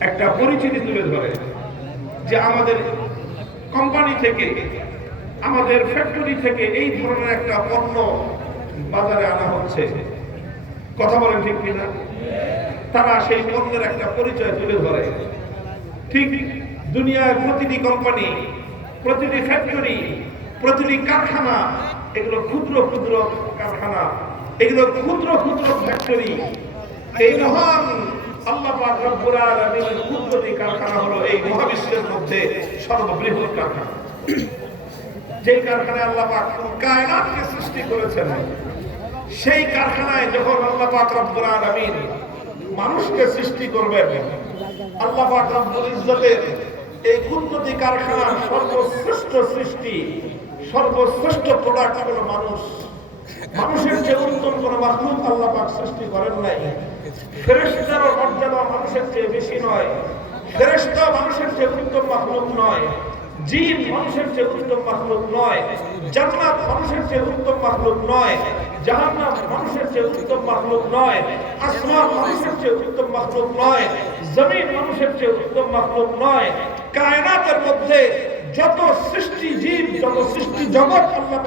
একটা পরিচিতি তুলে ধরে যে আমাদের কোম্পানি থেকে, আমাদের ফ্যাক্টরি থেকে এই ধরনের একটা পণ্য বাজারে আনা হচ্ছে। কথা বলেন ঠিক কিনা? তারা সেই পণ্যের একটা পরিচয় তুলে ধরে। ঠিক দুনিয়ার প্রতিটি কোম্পানি, প্রতিটি ফ্যাক্টরি প্রতিটি কারখানা, এগুলো ক্ষুদ্র ক্ষুদ্র কারখানা, এগুলো ক্ষুদ্র ক্ষুদ্র ফ্যাক্টরি এই মহান আল্লাহ পাক রব্বুল আলামিনের ক্ষুদ্রটি কারখানা হলো এই মহাবিশ্বের মধ্যে সর্ববৃহৎ কারখানা। যে কারখানায় আল্লাহ পাক কায়নাতকে সৃষ্টি করেছেন, সেই কারখানায় যখন আল্লাহ পাক রব্বুল আলামিন মানুষকে সৃষ্টি করবেন, আল্লাহ পাক রব্বুল ইজ্জতের এই কুদরতি কারখানার সর্বশ্রেষ্ঠ সৃষ্টি, সর্বশ্রেষ্ঠ প্রোডাক্ট হলো মানুষ। মানুষের চেয়ে উত্তম আল্লাহ পাক সৃষ্টি করেন নাই। ফেরেশতার মর্যাদা মানুষের চেয়ে বেশি নয়। ফেরেশতা মানুষের চেয়ে উত্তম মাহমুদ নয়। জিন মানুষের চেয়ে উত্তম মাহলুক নয়। জান্নাত মানুষের চেয়ে উত্তম মাহলুক নয়। জাহান্নাম মানুষের চেয়ে উত্তম মাহলুক নয়। আসমান মানুষের চেয়ে উত্তম মাহলুক নয়। জমিন মানুষের চেয়ে উত্তম মাহলুক নয়। কায়নাতের মধ্যে যত সৃষ্টি জীব, যত সৃষ্টি জগৎ আল্লাহ